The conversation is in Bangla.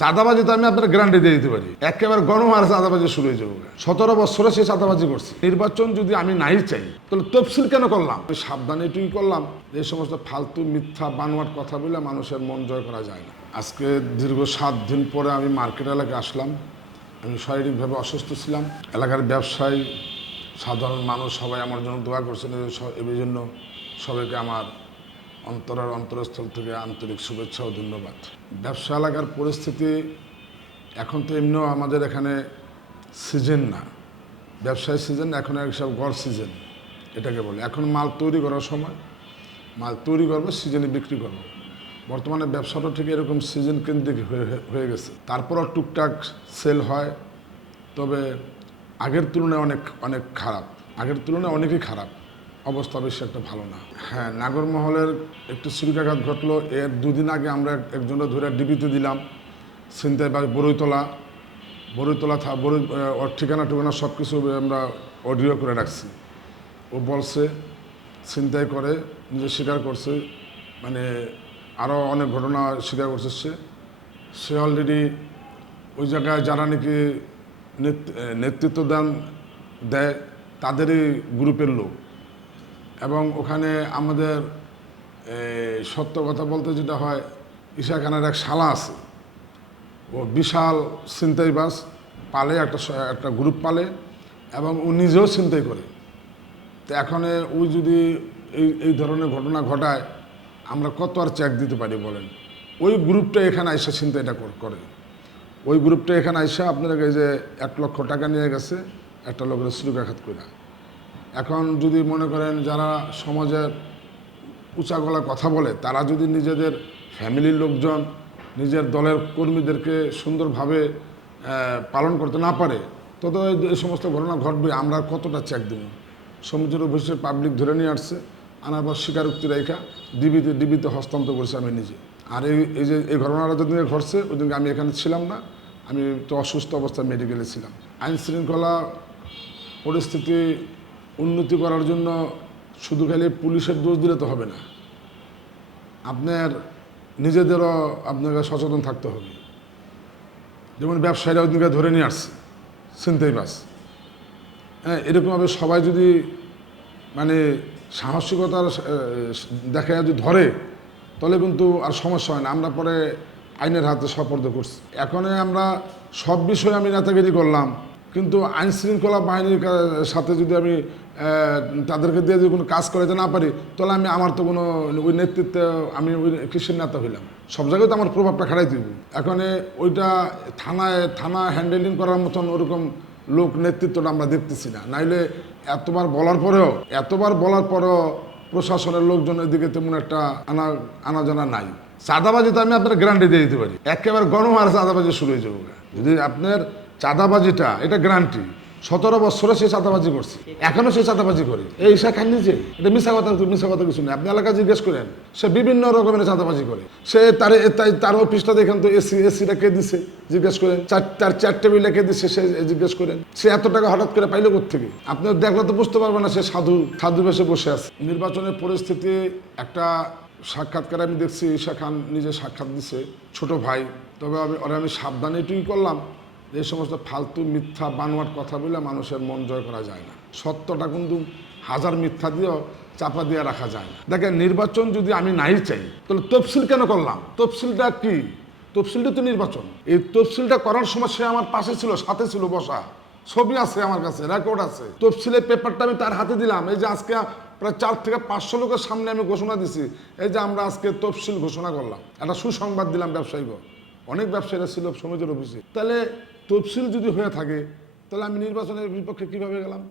চাঁদাবাজি তো আমি আপনার গ্যারান্টি দিয়ে দিতে পারি, একেবারে গণহারে চাঁদাবাজি শুরু হয়ে যাবো। 17 বছরে সে চাঁদাবাজি করছে। নির্বাচন যদি আমি নাই চাই তাহলে তফসিল কেন করলাম? আমি সাবধানে এটুকুই করলাম, এই সমস্ত ফালতু মিথ্যা বানোয়াট কথা বলে মানুষের মন জয় করা যায় না। আজকে দীর্ঘ 7 দিন পরে আমি মার্কেট এলাকায় আসলাম। আমি শারীরিকভাবে অসুস্থ ছিলাম। এলাকার ব্যবসায়ী, সাধারণ মানুষ সবাই আমার জন্য দোয়া করছেন, এই জন্য সবাইকে আমার অন্তরস্থল থেকে আন্তরিক শুভেচ্ছা ও ধন্যবাদ। ব্যবসা এলাকার পরিস্থিতি এখন তো এমনিও আমাদের এখানে সিজন না, ব্যবসায়ী সিজন, এখন সব গড় সিজন এটাকে বলে। এখন মাল তৈরি করার সময়, মাল তৈরি করবো, সিজনে বিক্রি করবো। বর্তমানে ব্যবসাটা ঠিক এরকম সিজন কেন্দ্রিক হয়ে গেছে। তারপরও টুকটাক সেল হয়, তবে আগের তুলনায় অনেক খারাপ, আগের তুলনায় অনেকই খারাপ অবস্থা, বেশি একটা ভালো না। হ্যাঁ, নাগরমহলের একটু ছুরিকাঘাত ঘটলো। এর 2 দিন আগে আমরা একজনকে ধরে ডিবিতে দিলাম, ছিনতাই বা বড়ইতলা ওর ঠিকানা সব কিছু আমরা অডিও করে রাখছি। ও বলছে ছিনতাই করে, নিজে স্বীকার করছে, মানে আরও অনেক ঘটনা স্বীকার করছে। সে অলরেডি ওই জায়গায় যারা নাকি নেতৃত্ব দেয় তাদেরই গ্রুপের লোক। এবং ওখানে আমাদের সত্য কথা বলতে যেটা হয়, ঈশা খানের এক শালা আছে, ও বিশাল ছিনতাইবাজ, পালে একটা গ্রুপ পালে, এবং ও নিজেও ছিনতাই করে। তো এখন ওই যদি এই ধরনের ঘটনা ঘটায়, আমরা কত আর চেক দিতে পারি বলেন? ওই গ্রুপটা এখানে আইসা ছিনতাইটা করে। ওই গ্রুপটা এখানে আইসা আপনারা এই যে 1 লক্ষ টাকা নিয়ে গেছে একটা লোকের ছুরিকাঘাত করে। এখন যদি মনে করেন যারা সমাজের উঁচা গলায় কথা বলে, তারা যদি নিজেদের ফ্যামিলির লোকজন, নিজের দলের কর্মীদেরকে সুন্দরভাবে পালন করতে না পারে, তত এই সমস্ত ঘটনা ঘটবে। আমরা কতটা চেক দেব? সমুদ্রের অফিসের পাবলিক ধরে নিয়ে আসছে, আনার পর স্বীকারোক্তি রেখা ডিবিতে হস্তান্তর করেছি আমি নিজে। আর এই ঘটনাটা যেদিন ঘটছে ওই দিনকে আমি এখানে ছিলাম না, আমি তো অসুস্থ অবস্থায় মেডিকেলে ছিলাম। আইন শৃঙ্খলা পরিস্থিতি উন্নতি করার জন্য শুধু খালি পুলিশের দোষ দিলে তো হবে না, আপনার নিজেদেরও আপনাকে সচেতন থাকতে হবে। যেমন ব্যবসায়ীরা ওইদিকে ধরে নিয়ে আসছে ছিনতাইবাজ, হ্যাঁ, এরকমভাবে সবাই যদি মানে সাহসিকতার দেখা যদি ধরে, তাহলে কিন্তু আর সমস্যা হয় না। আমরা পরে আইনের হাতে সোপর্দ করছি। এখন আমরা সব বিষয়ে আমি নেতাগিরি করলাম, কিন্তু আইন শৃঙ্খলা বাহিনীর সাথে যদি আমি তাদেরকে দিয়ে যদি কোনো কাজ করাতে না পারি, তাহলে আমার তো কোনো ওই নেতৃত্বে আমি ওই কিসের নেতা হইলাম? সব জায়গায় তো আমার প্রভাবটা খাটাই দিব। এখন ওইটা থানা হ্যান্ডেলিং করার মতন ওরকম লোক নেতৃত্বটা আমরা দেখতেছি না। নাইলে এতবার বলার পরেও প্রশাসনের লোকজনের দিকে তেমন একটা আনাজানা নাই। চাঁদাবাজি তো আমি আপনার গ্যারান্টি দিয়ে দিতে পারি, একেবারে গণহারে চাঁদাবাজি শুরু হয়ে যাবো। যদি আপনার চাঁদাবাজিটা এটা গ্যারান্টি, 17 বছরে সে চাঁদাবাজি করছে, এখনো সে চাঁদাবাজি করে। এই ঈশা খান নিজে, এটা মিশা কথা কিছু নেই। আপনি এলাকা জিজ্ঞেস করেন, সে বিভিন্ন রকমের চাঁদাবাজি করে। সে তার অফিসটা দেখেন তো, এসিটা কে দিছে জিজ্ঞেস করেন, তার 4 টেবিলে কে দিচ্ছে সে জিজ্ঞেস করেন। সে এত টাকা হঠাৎ করে পাইলো কোত্থেকে? আপনি দেখলে তো বুঝতে পারবেন না সে সাধু বেশে বসে আছে। নির্বাচনের পরিস্থিতি, একটা সাক্ষাৎকারে আমি দেখছি ঈশা খান নিজে সাক্ষাৎ দিছে, ছোট ভাই। তবে আমি সাবধানে এটুকুই করলাম, এই সমস্ত ফালতু মিথ্যা বানোয়াট কথা বলে মানুষের মন জয় করা যায় না। সত্যটা কিন্তু হাজার মিথ্যা দিয়েও চাপা দিয়ে রাখা যায় না। দেখেন, নির্বাচন যদি আমি নাই চাই তাহলে তফসিল কেন করলাম? তফসিলটা কি? তফসিলটা তো নির্বাচন। এই তফসিলটা করার সময় সে আমার পাশে ছিল, সাথে ছিল বসা, ছবি আছে আমার কাছে, রেকর্ড আছে। তফসিলের পেপারটা আমি তার হাতে দিলাম। এই যে আজকে প্রায় 4 থেকে 500 লোকের সামনে আমি ঘোষণা দিছি, এই যে আমরা আজকে তফসিল ঘোষণা করলাম, একটা সুসংবাদ দিলাম ব্যবসায়ীকে। অনেক ব্যবসায়ীরা ছিল সমিতির অফিসে। তাহলে তফসিল যদি হয়ে থাকে, তাহলে আমি নির্বাচনের বিপক্ষে কিভাবে গেলাম?